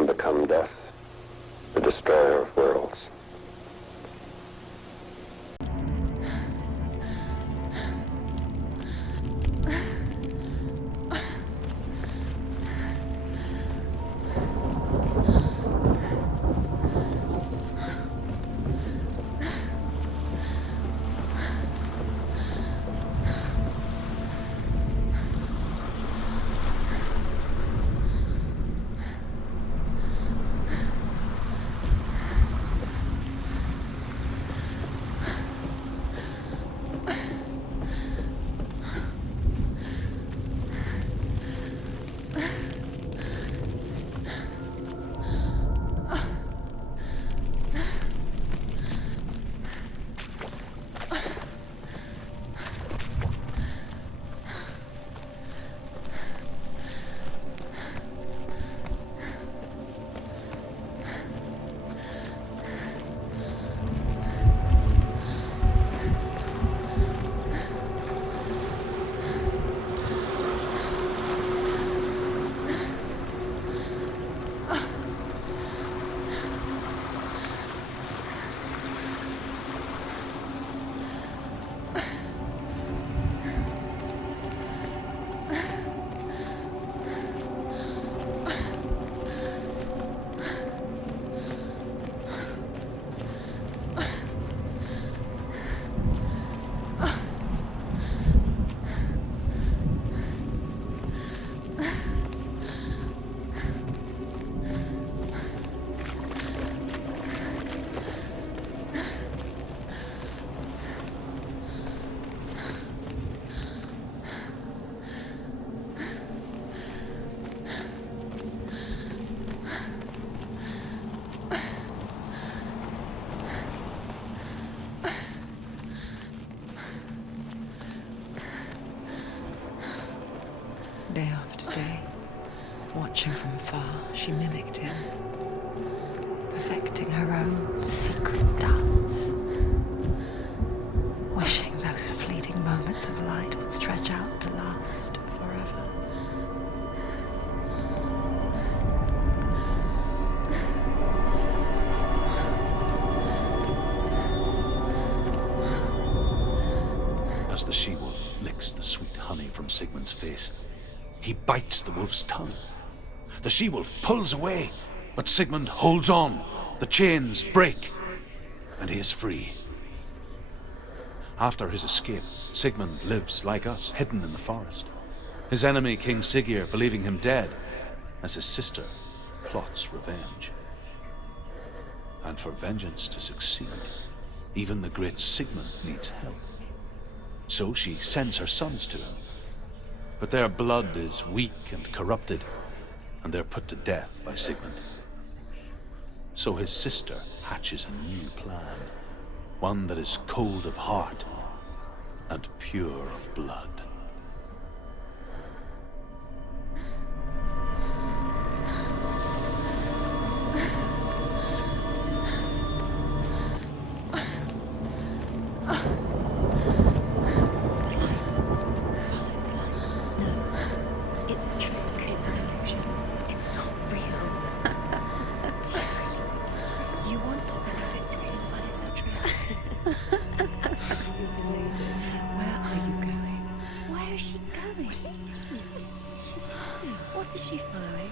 him become death, the destroyer of worlds. Day after day, watching from afar, she mimicked him, perfecting her own secret dance, wishing those fleeting moments of light would stretch out to last forever. As the she-wolf licks the sweet honey from Sigmund's face, he bites the wolf's tongue. The she-wolf pulls away, but Sigmund holds on. The chains break, and he is free. After his escape, Sigmund lives like us, hidden in the forest. His enemy, King Siggeir, believing him dead, as his sister plots revenge. And for vengeance to succeed, even the great Sigmund needs help. So she sends her sons to him. But their blood is weak and corrupted, and they're put to death by Sigmund. So his sister hatches a new plan, one that is cold of heart and pure of blood. What is she following?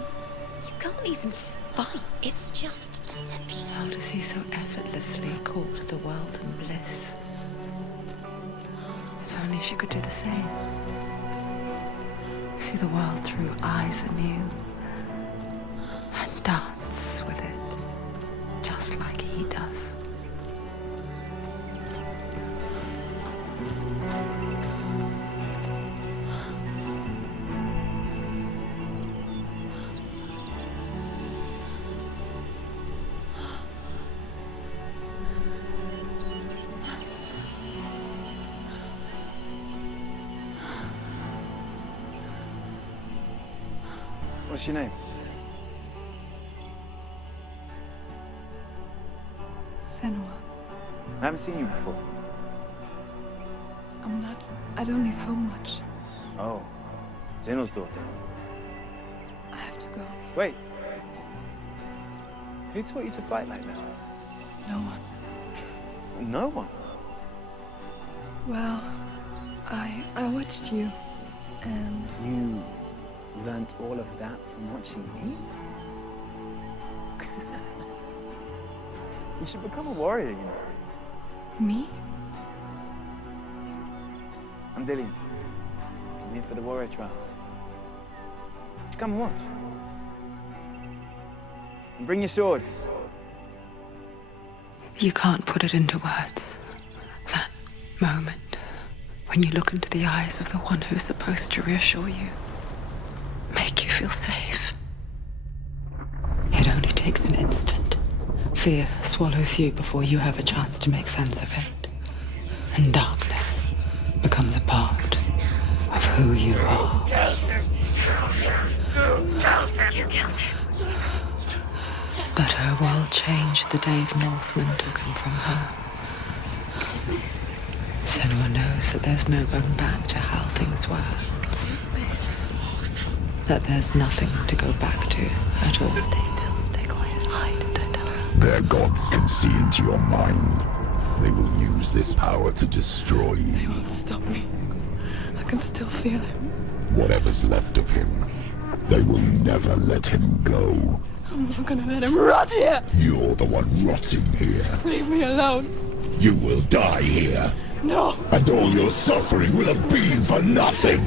You can't even fight. It's just deception. How does he so effortlessly court the world and bliss? If only she could do the same. See the world through eyes anew and dance with it, just like he does. What's your name? Senua. I haven't seen you before. I don't leave home much. Oh, Zenua's daughter. I have to go. Wait. Who taught you to fight like that? No one. No one. Well, I watched you, and You learnt all of that from watching me? You should become a warrior, you know. me? I'm Dillian. I'm here for the warrior trials. Just come and watch. And bring your sword. You can't put it into words. That moment when you look into the eyes of the one who's supposed to reassure you, make you feel safe. It only takes an instant. Fear swallows you before you have a chance to make sense of it. And darkness becomes a part of who you are. You killed him. But her world changed the day the Northmen took him from her. Senua knows that there's no going back to how things were. That there's nothing to go back to at all. Stay still, stay quiet, hide, don't tell her. Their gods can see into your mind. They will use this power to destroy you. They won't stop me. I can still feel him. Whatever's left of him, they will never let him go. I'm not gonna let him rot here. You're the one rotting here. Leave me alone. You will die here. No. And all your suffering will have been for nothing.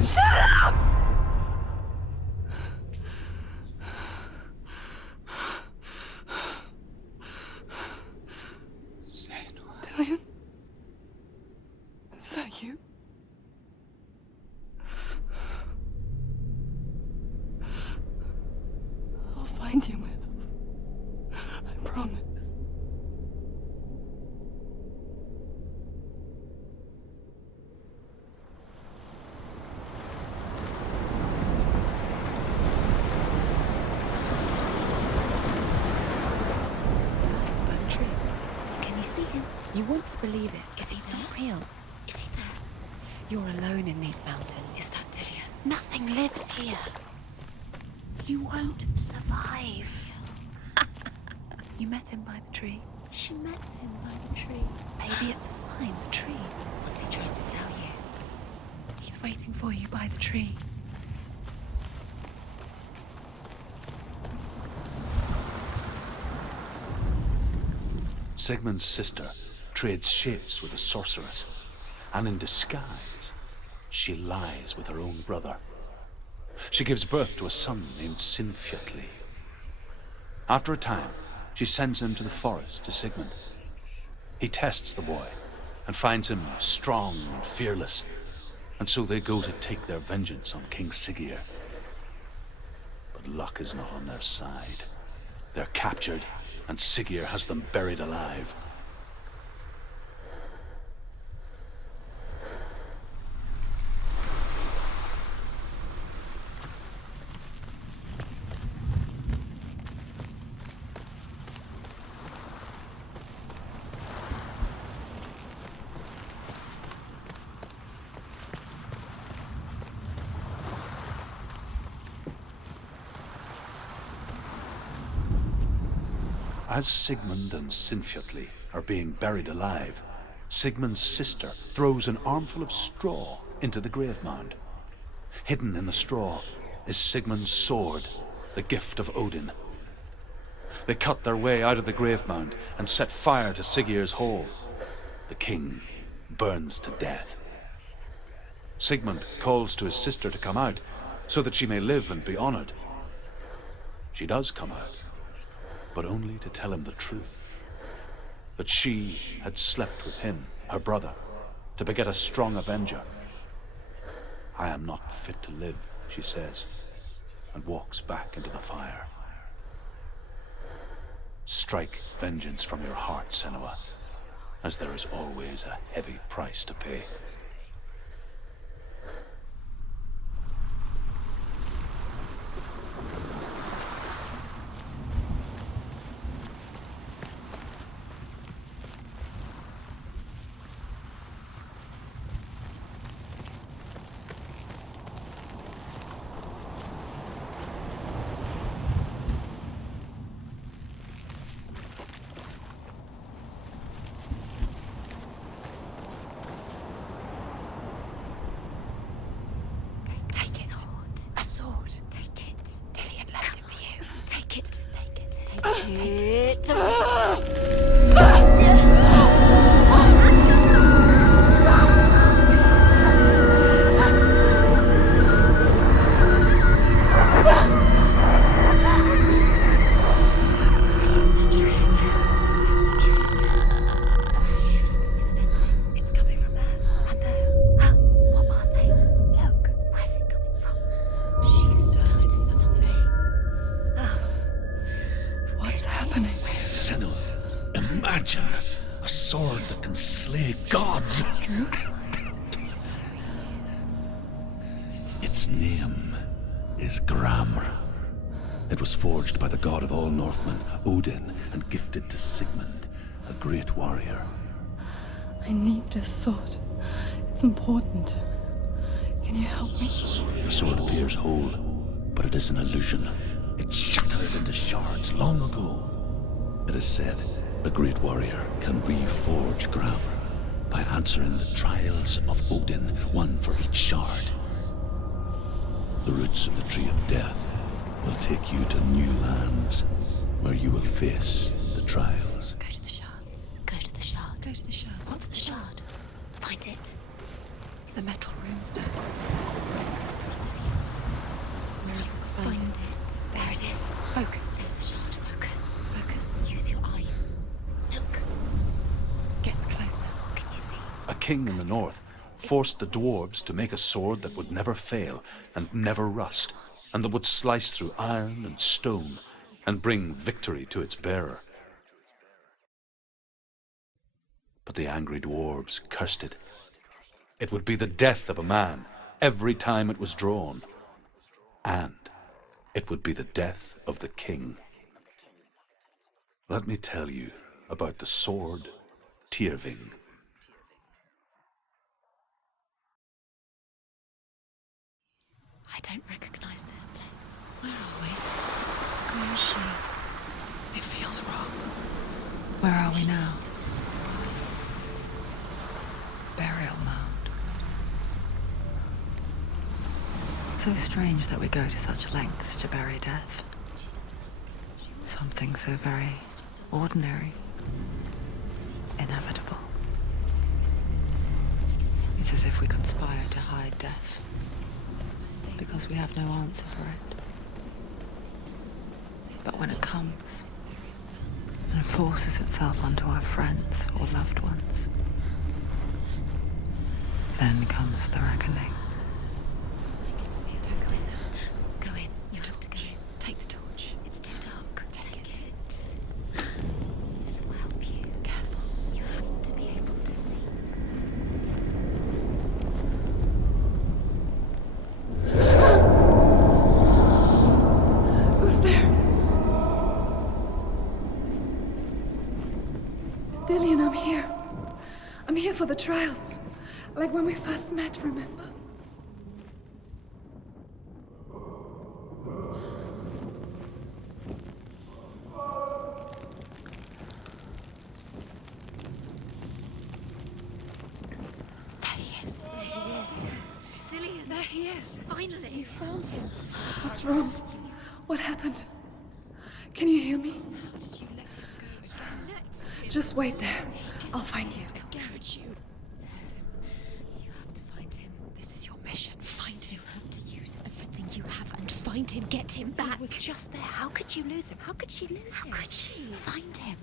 Dillian? Is that you? I'll find you, my love. I promise. By the tree. Can you see him? You want to believe it. Is he not real? Is he there? You're alone in these mountains. Is that Dillian? Nothing lives here. You won't survive. You met him by the tree. She met him by the tree. Maybe it's a sign, the tree. What's he trying to tell you? He's waiting for you by the tree. Sigmund's sister trades shapes with a sorceress, and in disguise, she lies with her own brother. She gives birth to a son named Sinfjotli. After a time, she sends him to the forest to Sigmund. He tests the boy and finds him strong and fearless, and so they go to take their vengeance on King Siggeir. But luck is not on their side. They're captured, and Siggeir has them buried alive. As Sigmund and Sinfjotli are being buried alive, Sigmund's sister throws an armful of straw into the grave mound. Hidden in the straw is Sigmund's sword, the gift of Odin. They cut their way out of the grave mound and set fire to Siggeir's hall. The king burns to death. Sigmund calls to his sister to come out so that she may live and be honored. She does come out, but only to tell him the truth. That she had slept with him, her brother, to beget a strong avenger. I am not fit to live, she says, and walks back into the fire. Strike vengeance from your heart, Senua, as there is always a heavy price to pay. It's ending. It's coming from there and there. What are they? Look. Where's it coming from? She started something. What's happening? Senua, imagine a sword that can slay gods. Its name is Gramr. It was forged by the god of all Northmen, Odin, and gifted to Sigmund, a great warrior. I need this sword. It's important. Can you help me? The sword appears whole, but it is an illusion. It shattered into shards long ago. It is said a great warrior can reforge Gramr by answering the trials of Odin, one for each shard. The roots of the Tree of Death will take you to new lands, where you will face the trials. Go to the shards. Go to the shard. Go to the shards. What's the shard? Find it. It's the metal runestones. Where is it? Find it. There it is. Focus. There's the shard. Focus. Focus. Use your eyes. Look. Get closer. What can you see? A king in the north forced the dwarves to make a sword that would never fail and never rust, and that would slice through iron and stone and bring victory to its bearer. But the angry dwarves cursed it. It would be the death of a man every time it was drawn, and it would be the death of the king. Let me tell you about the sword Tyrving. I don't recognize this place. Where are we? Where is she? It feels wrong. Where are we now? Burial mound. So strange that we go to such lengths to bury death. Something so very ordinary, inevitable. It's as if we conspire to hide death, because we have no answer for it. But when it comes, and forces itself onto our friends or loved ones, then comes the reckoning. Don't go in there. Go in. You have to go in. Take the torch. It's too dark. Take it. This will help you. Careful. You have to be able to see. Who's there? Dillian, I'm here. I'm here for the trials. Like when we first met, remember? There he is. There he is. Dillian. There he is. Finally. You found him. What's wrong? What happened? Can you hear me? How did you let him go again? Let him. Just wait there. I'll find you. How could you? You have to find him. This is your mission. Find him. You have to use everything you have and find him. Get him back. He was just there. How could you lose him? How could she lose him? How could she? Find him.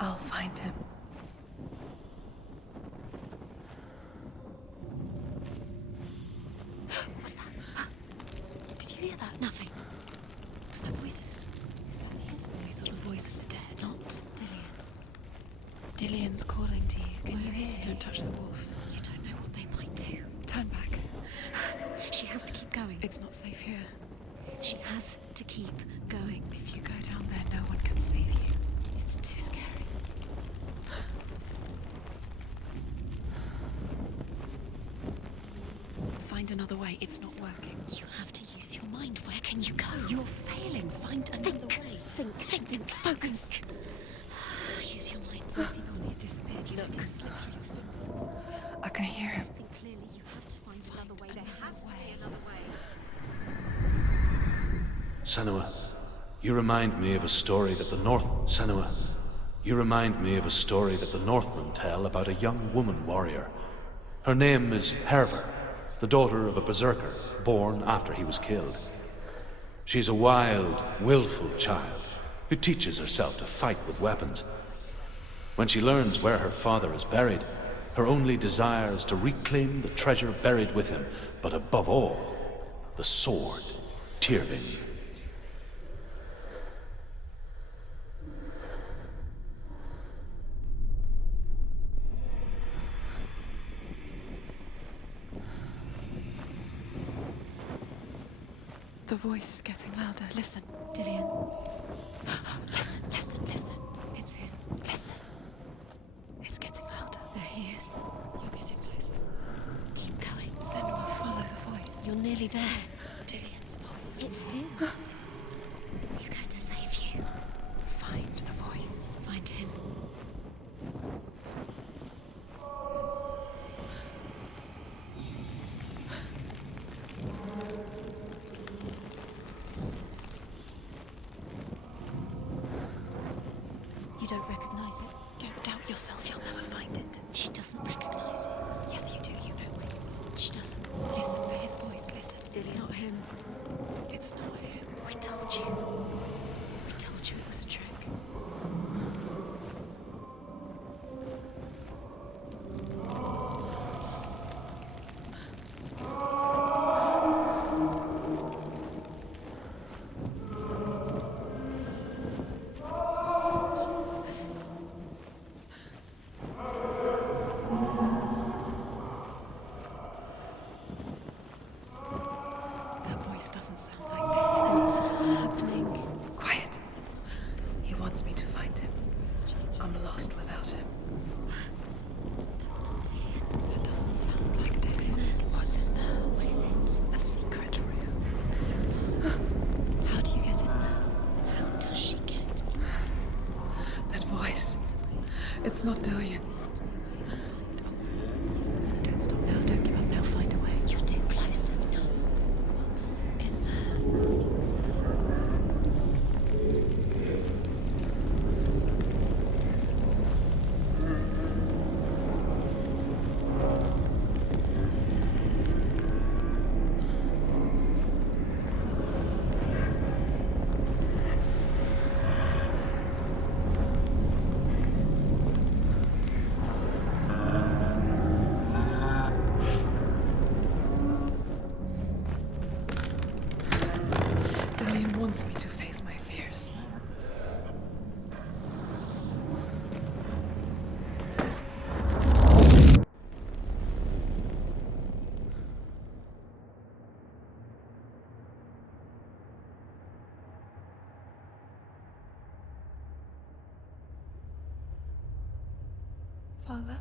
I'll find him. What was that? Did you hear that? Nothing. Was that voices? Is that his? Wait, so the voice is dead. Not Dillian. Dillian's calling to you. Can you hear? Don't touch the walls. You don't know what they might do. Turn back. She has to keep going. It's not safe here. She has to keep going. If you go down there, no one can save you. It's too scary. Find another way. It's not working. You have to use your mind. Where can you go? You're failing. Find another way. Think. Focus. Use your mind. He's disappeared. Look. Let him slip through your fingers. I can hear him. Think clearly. You have to find another way. There has to be another way. Senua, you remind me of a story that the Senua, you remind me of a story that the Northmen tell about a young woman warrior. Her name is Herver, the daughter of a berserker born after he was killed. She's a wild, willful child who teaches herself to fight with weapons. When she learns where her father is buried, her only desire is to reclaim the treasure buried with him, but above all, the sword, Tyrving. The voice is getting louder. Listen. Dillian. Listen. It's him. Listen. It's getting louder. There he is. You're getting closer. Keep going. Senua, follow the voice. You're nearly there. Dillian's voice. It's him. He's going to save you. Find the voice. Find him. You don't recognize it? Don't doubt yourself. You'll never find it. She doesn't recognize it. Yes, you do. You know it. She doesn't. Listen for his voice. Listen. It's not him. It's not him. We told you. We told you it was a trick. That voice doesn't sound like Dillian. What's happening? Quiet. He wants me to find him. I'm lost without him. That's not Dillian. That doesn't sound like What's in Dillian. there? What's in there? What is it? A secret room. How do you get in there? How does she get in? That voice. It's not Dillian. Don't stop now. Don't give up now. Find a way. You're too close to stop. What's in there? Dillian wants me to face my fears. Father?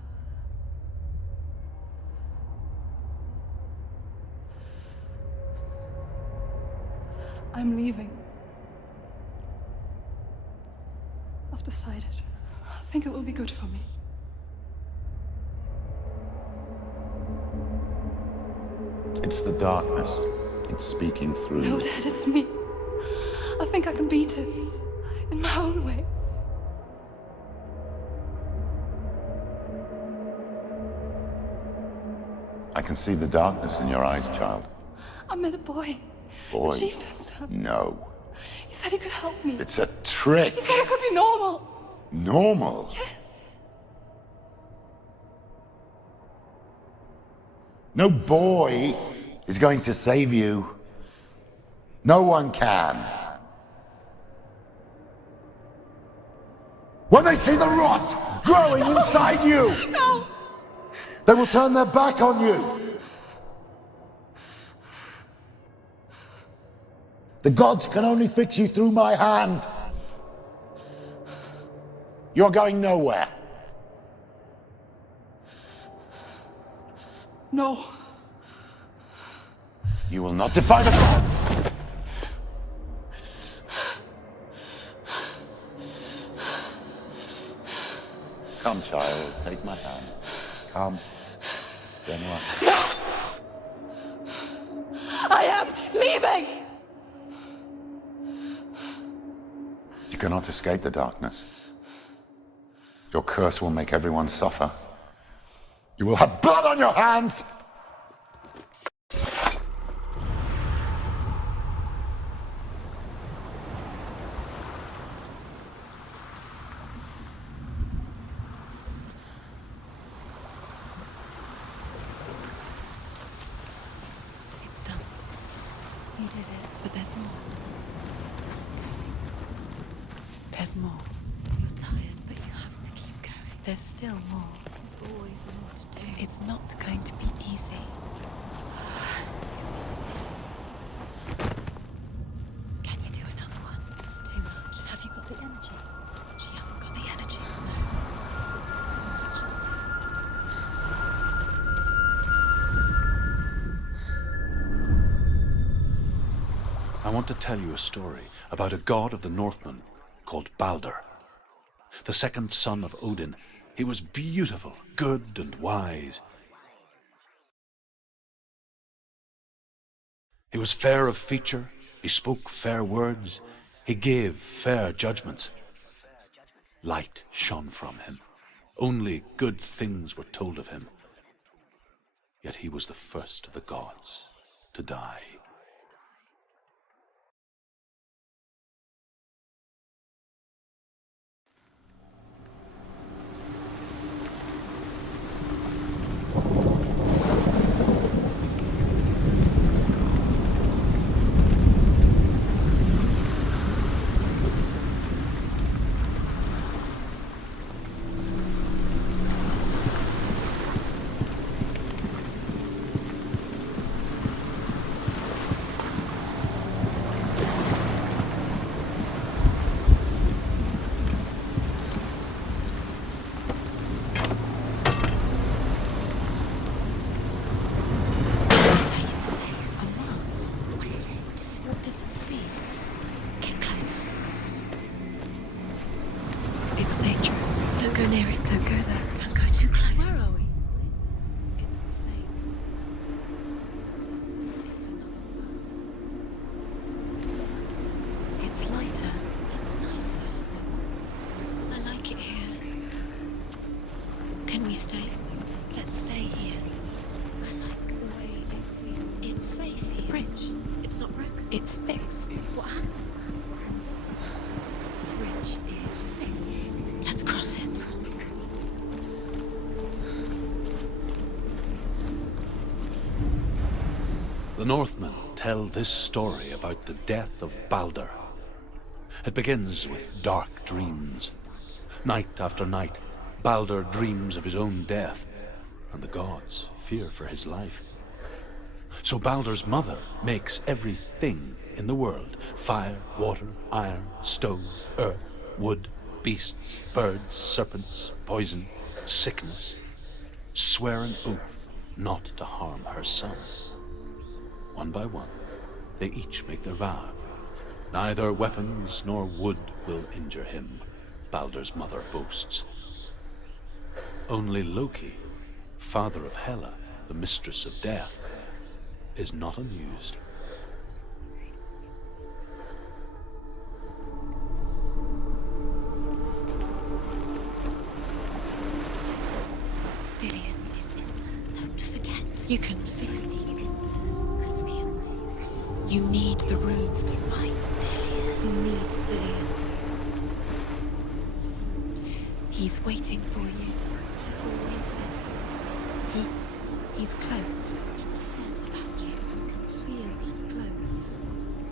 I'm leaving. I've decided. I think it will be good for me. It's the darkness. It's speaking through No, you. Dad, it's me. I think I can beat it. In my own way. I can see the darkness in your eyes, child. I met a boy. Boy. The chief answered. No. He said he could help me. It's a trick. He said I could be normal. Normal. Yes. No boy is going to save you. No one can. When they see the rot growing inside you, No! they will turn their back on you. The gods can only fix you through my hand. You're going nowhere. No. You will not defy the gods! Come, child, take my hand. Come, Senua. I am leaving! You cannot escape the darkness. Your curse will make everyone suffer. You will have blood on your hands! It's done. You did it, but there's more. There's more. You're tired, but you have to keep going. There's still more. There's always more to do. It's not going to be easy. Can you do another one? It's too much. Have you got the energy? She hasn't got the energy. No. Too much to do. I want to tell you a story about a god of the Northmen called Balder. The second son of Odin, he was beautiful, good, and wise. He was fair of feature, he spoke fair words, he gave fair judgments. Light shone from him. Only good things were told of him. Yet he was the first of the gods to die. It's dangerous. Don't go near it. Don't go there. Don't go too close. Where are we? What is this? It's the same. It's another world. It's lighter. It's nicer. I like it here. Can we stay? Let's stay here. I like the way it feels. It's safe here. The bridge. It's not broken. It's fixed. What happened? The bridge is fixed. Let's cross it. The Northmen tell this story about the death of Balder. It begins with dark dreams. Night after night, Balder dreams of his own death, and the gods fear for his life. So Balder's mother makes everything in the world: fire, water, iron, stone, earth, wood, beasts, birds, serpents, poison, sickness, swear an oath not to harm her son. One by one, they each make their vow. Neither weapons nor wood will injure him, Balder's mother boasts. Only Loki, father of Hela, the mistress of death, is not amused. Dillion is in there. Don't forget. You can feel it. You need the runes to fight Dillion. You need Dillion. He's waiting for you. He always said he's close. He cares about you. I can feel he's close.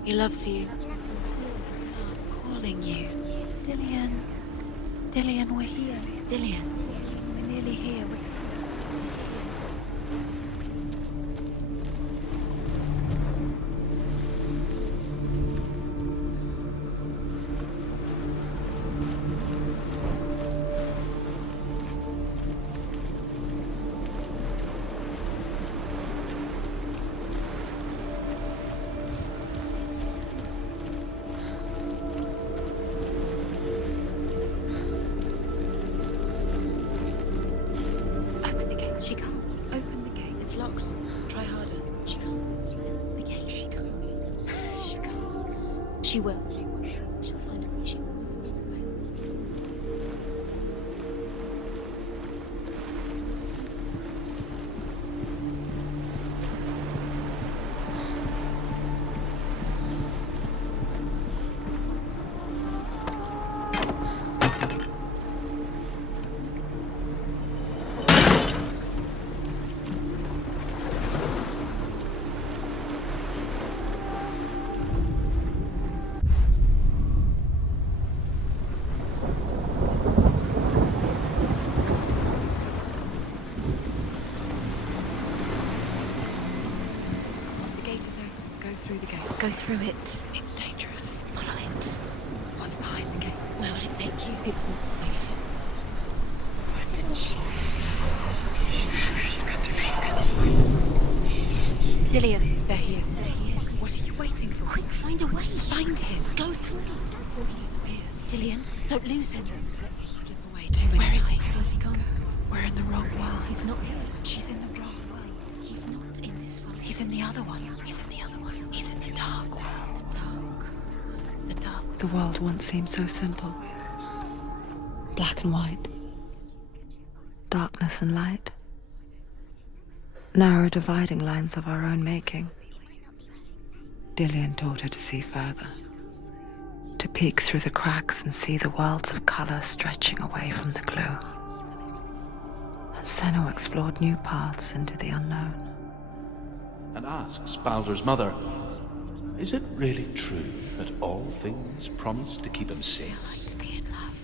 He loves you. I can feel his love calling you. Dillion. Dillian, we're here. Dillian. We're nearly here. She can't. Open the gate. It's locked. Try harder. She can't. The gate. She can't. She can't. She will. She'll find a way. She always finds a way. Through the gate. Go through it. It's dangerous. Follow it. What's behind the gate? Where will it take you? It's not safe. Dillian. There he is. There he is. What are you waiting for? Quick, find a way. Find him. Go through. Before he disappears. Dillian, don't lose him. Slip away too many times. Where is he? Where's he gone? We're in the wrong world. He's not here. She's in the wrong world. He's not in this world. He's in the other one. He's in the other one. He's in the dark world. The dark. The dark. The world once seemed so simple. Black and white. Darkness and light. Narrow dividing lines of our own making. Dillian taught her to see further. To peek through the cracks and see the worlds of color stretching away from the gloom. And Senua explored new paths into the unknown. And asks Baldur's mother, is it really true that all things promise to keep him safe? Like to be in love.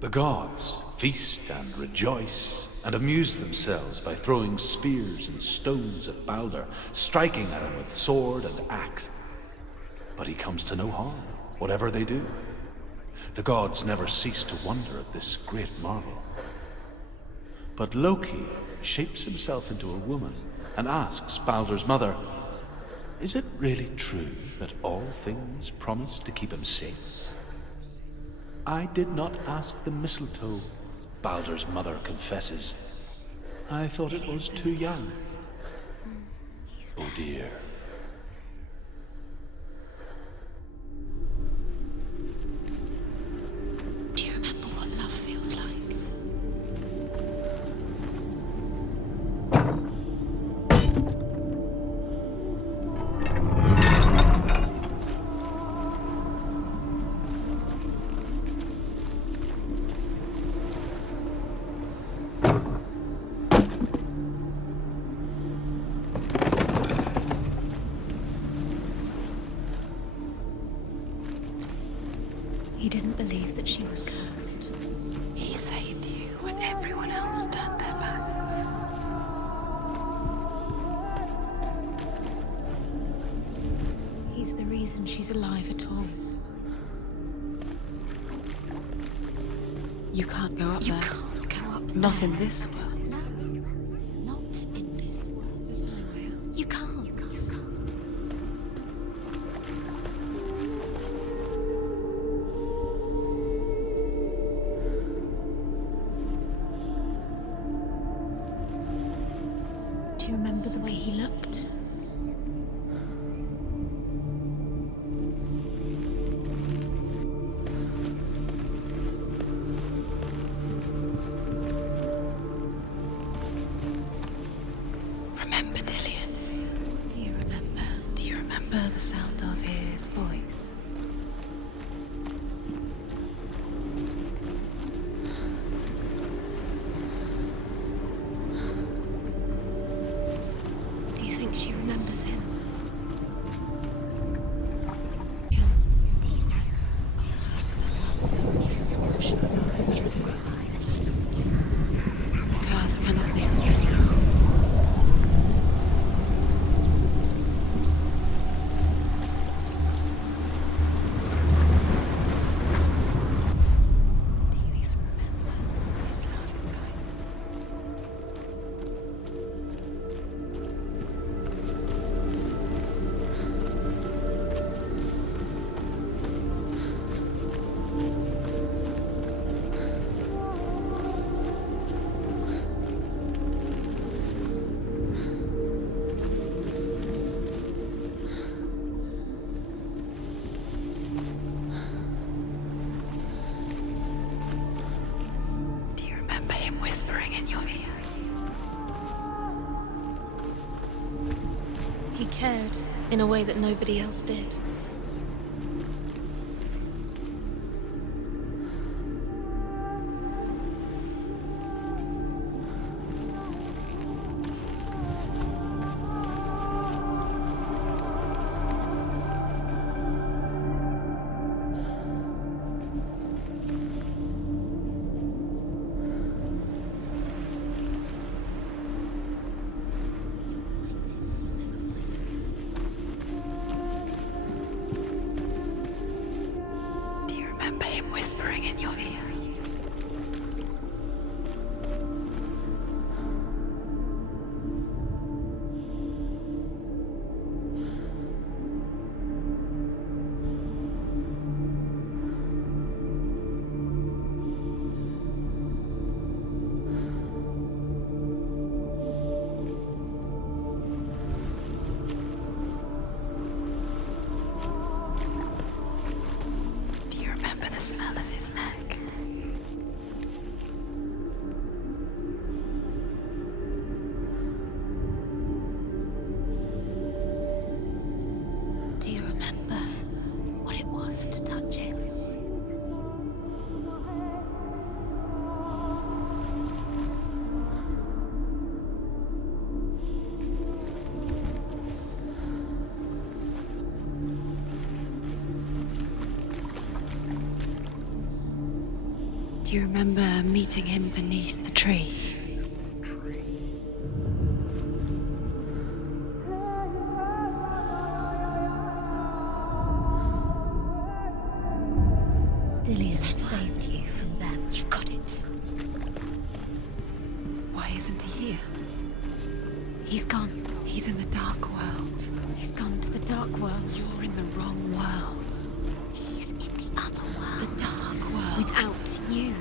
The gods feast and rejoice and amuse themselves by throwing spears and stones at Baldur, striking at him with sword and axe. But he comes to no harm, whatever they do. The gods never cease to wonder at this great marvel. But Loki shapes himself into a woman and asks Baldur's mother, is it really true that all things promise to keep him safe? I did not ask the mistletoe, Baldur's mother confesses. I thought it was too young. Oh dear. Do you remember what love feels like? He didn't believe that she was cursed. He saved you when everyone else turned their backs. He's the reason she's alive at all. You can't go up there. You can't go up Not there. in this world. No, not in this world. You can't. Do you remember the way he looked? squashed into the street. Glass cannot be. Do you even remember his love is kind? Do you remember him whispering in your ear? He cared in a way that nobody else did. Do you remember him whispering in your ear? Do you remember the smell of his neck? Do you remember what it was to touch him? Do you remember meeting him beneath the tree? Dilly's had saved you from them. You've got it. Why isn't he here? He's gone. He's in the dark world. He's gone to the dark world. You're in the wrong world. He's in the other world. The dark world. Without you.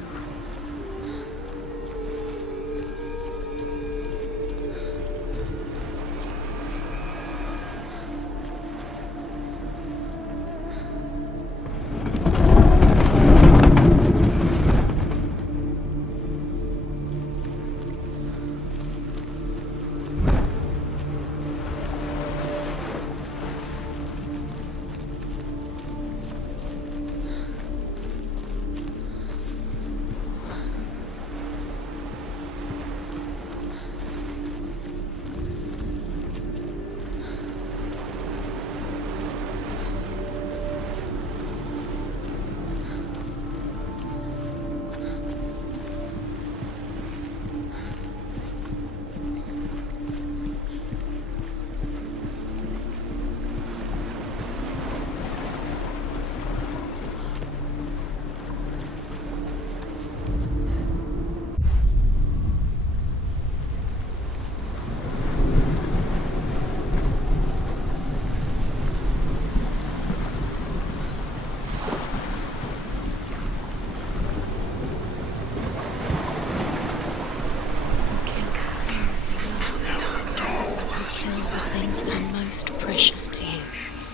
Things that are most precious to you.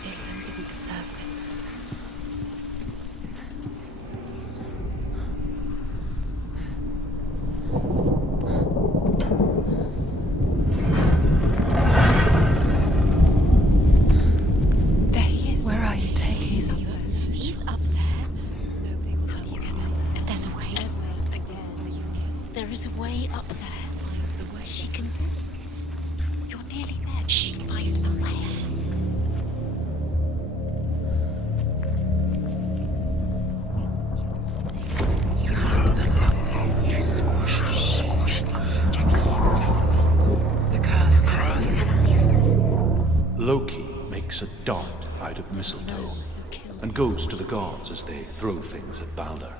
Dylan didn't deserve this. There he is. Where are you taking He's us? He's up there. How do you get up there? There's a way. There is a way up there. She can do it. You're nearly there. She can find the way. dart out of mistletoe and goes to the gods as they throw things at Balder.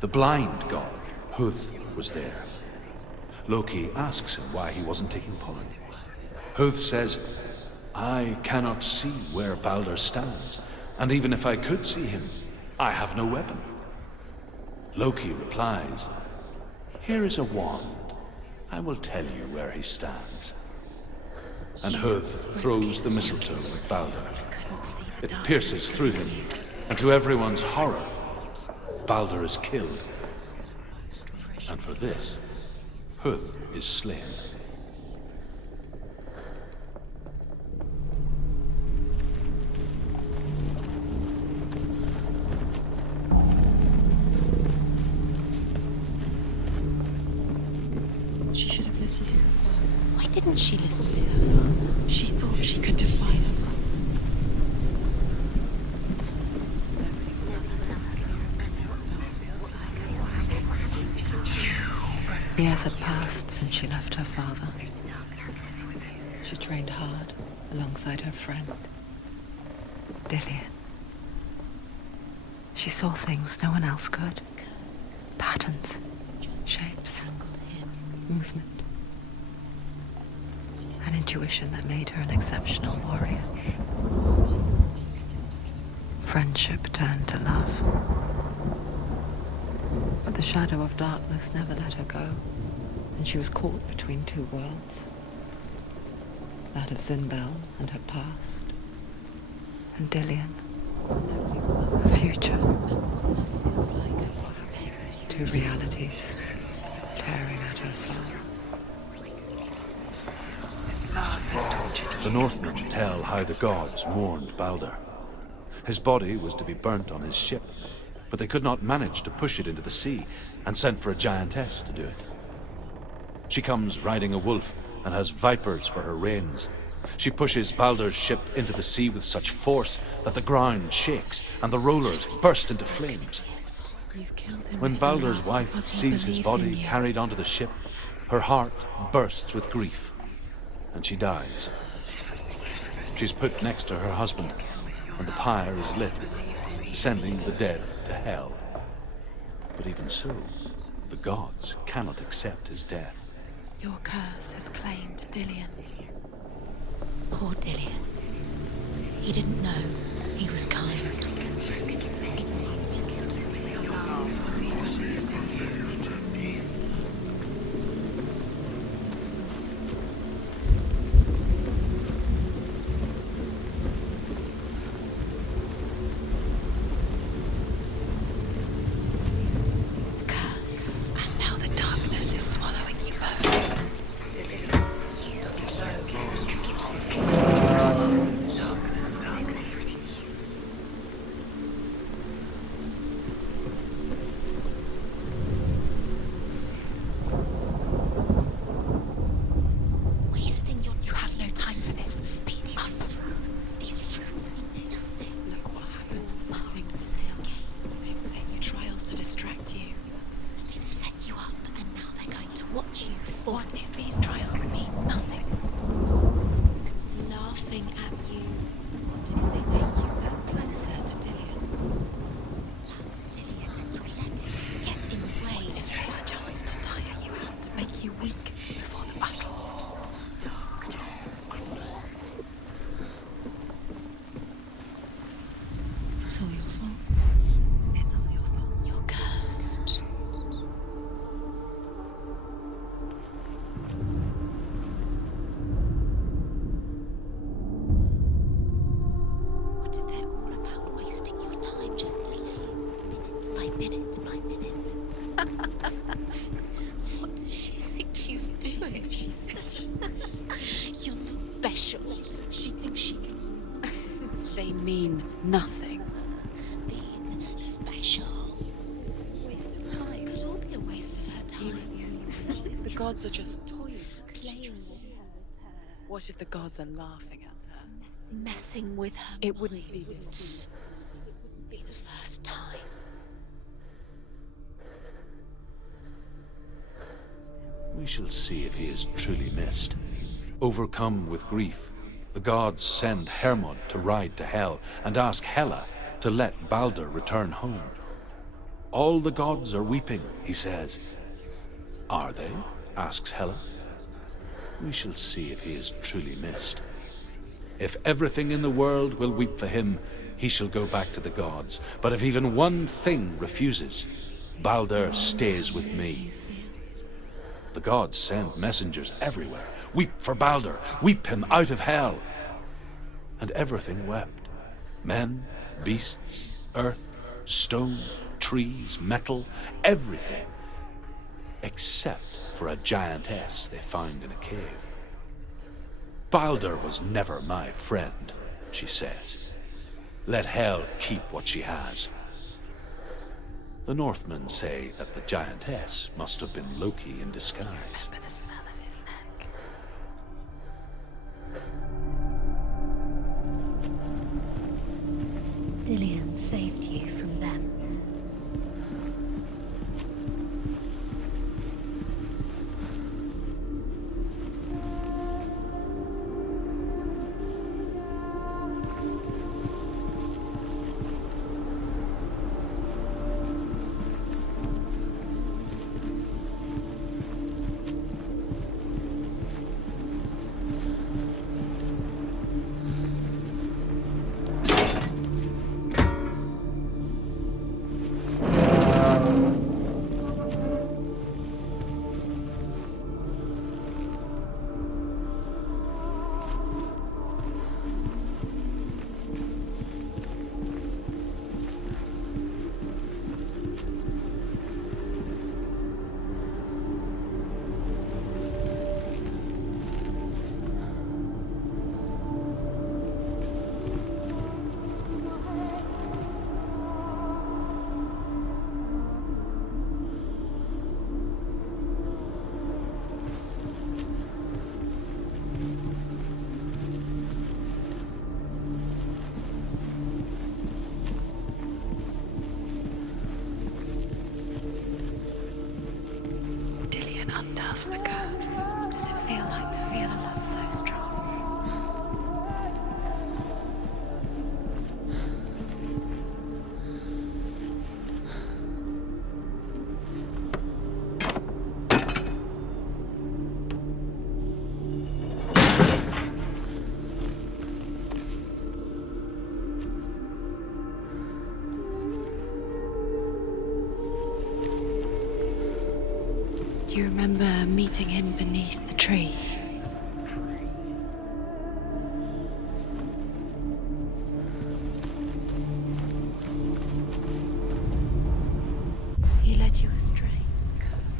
The blind god, Huth, was there. Loki asks him why he wasn't taking part. Huth says, "I cannot see where Balder stands, and even if I could see him, I have no weapon." Loki replies, "Here is a wand. I will tell you where he stands." And Huth throws the mistletoe at Balder. It pierces through him, and to everyone's horror, Balder is killed. And for this, Huth is slain. She should have listened to her father. Why didn't she listen to her father? She thought she could defy her father. Years had passed since she left her father. She trained hard alongside her friend, Dillian. She saw things no one else could. Patterns, shapes, movement. An intuition that made her an exceptional warrior. Friendship turned to love. But the shadow of darkness never let her go, and she was caught between two worlds. That of Zinbel and her past, and Dillian, her future. Two realities tearing at her soul. The Northmen tell how the gods mourned Balder. His body was to be burnt on his ship, but they could not manage to push it into the sea, and sent for a giantess to do it. She comes riding a wolf and has vipers for her reins. She pushes Balder's ship into the sea with such force that the ground shakes and the rollers burst into flames. When Balder's wife sees his body carried onto the ship, her heart bursts with grief, and she dies. She's put next to her husband, and the pyre is lit, sending the dead to hell. But even so, the gods cannot accept his death. Your curse has claimed Dillian. Poor Dillian. He didn't know. He was kind. And now the darkness is swallowing you both. Wasting your time. You have no time for this. Speed up. These rooms mean nothing. Look what happens to the things in hell. They've set you trials to distract you. They've set you up, and now they're going to watch you. What if these trials mean nothing? It's laughing at you. What if they take you closer to Dillian? What, Dillian? You're letting this get in the way. What if they are just to tire you out, to make you weak before the battle? It's all your fault. It's all your fault. You're cursed. What if they're all about wasting your time, just delaying minute by minute by minute? What does she think she's doing? You're special. She thinks she can. They mean nothing. Being special. Waste of time. Could all be a waste of her time. He was the only one. The gods are just toying. What if the gods are laughing at her? Messing with her. It wouldn't be this. It wouldn't be the first time. We shall see if he is truly missed. Overcome with grief, the The gods send Hermod to ride to Hell and ask Hela to let Balder return home. All the gods are weeping, he says. Are they? Asks Hela. We shall see if he is truly missed. If everything in the world will weep for him, he shall go back to the gods. But if even one thing refuses, Balder stays with me. The gods send messengers everywhere. Weep for Balder, weep him out of Hell. And everything wept. Men, beasts, earth, stone, trees, metal, everything. Except for a giantess they found in a cave. Balder was never my friend, she says. Let Hel keep what she has. The Northmen say that the giantess must have been Loki in disguise. Remember the smell of his neck. Dillian saved you from them. Undoes the curse. Does it feel like to feel a love so strong? Do you remember meeting him beneath the tree? He led you astray.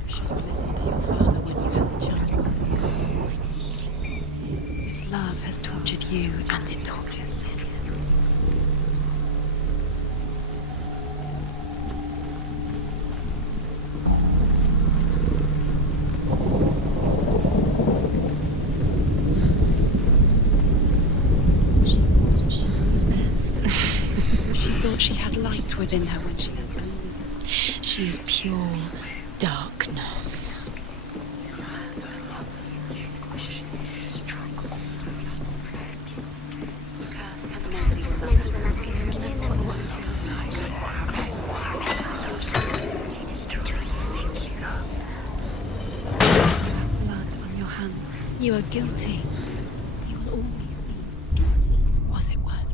You should have listened to your father when you had the chance. Why didn't you listen to him? His love has tortured you, and it tortures them. She had light within her when she left London. She is pure darkness. Blood on your hands. You are guilty. You will always be. Was it worth it?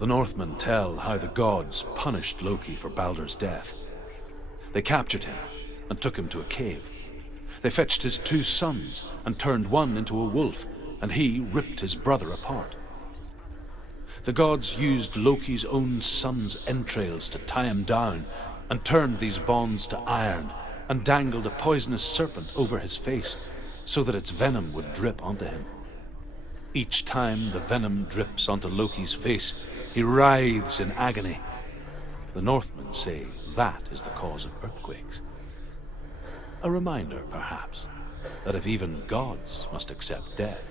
The Northmen tell how the gods punished Loki for Balder's death. They captured him and took him to a cave. They fetched his 2 sons and turned one into a wolf, and he ripped his brother apart. The gods used Loki's own son's entrails to tie him down and turned these bonds to iron and dangled a poisonous serpent over his face so that its venom would drip onto him. Each time the venom drips onto Loki's face, he writhes in agony. The Northmen say that is the cause of earthquakes. A reminder, perhaps, that if even gods must accept death,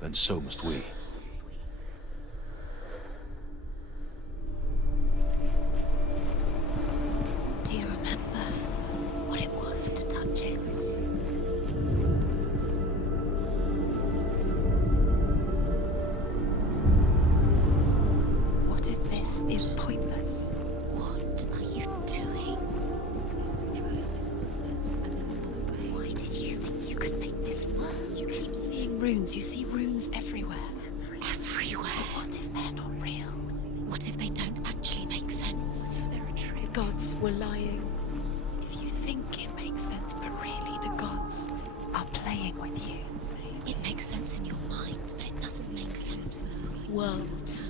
then so must we. us to touch him. What if this is pointless? What are you doing? Why did you think you could make this work? You keep seeing runes. You see runes everywhere. Everywhere? But what if they're not real? What if they don't actually make sense? They're a trick. The gods were lying. If you think it makes sense, but really the gods are playing with you. It makes sense in your mind, but it doesn't make sense. Worlds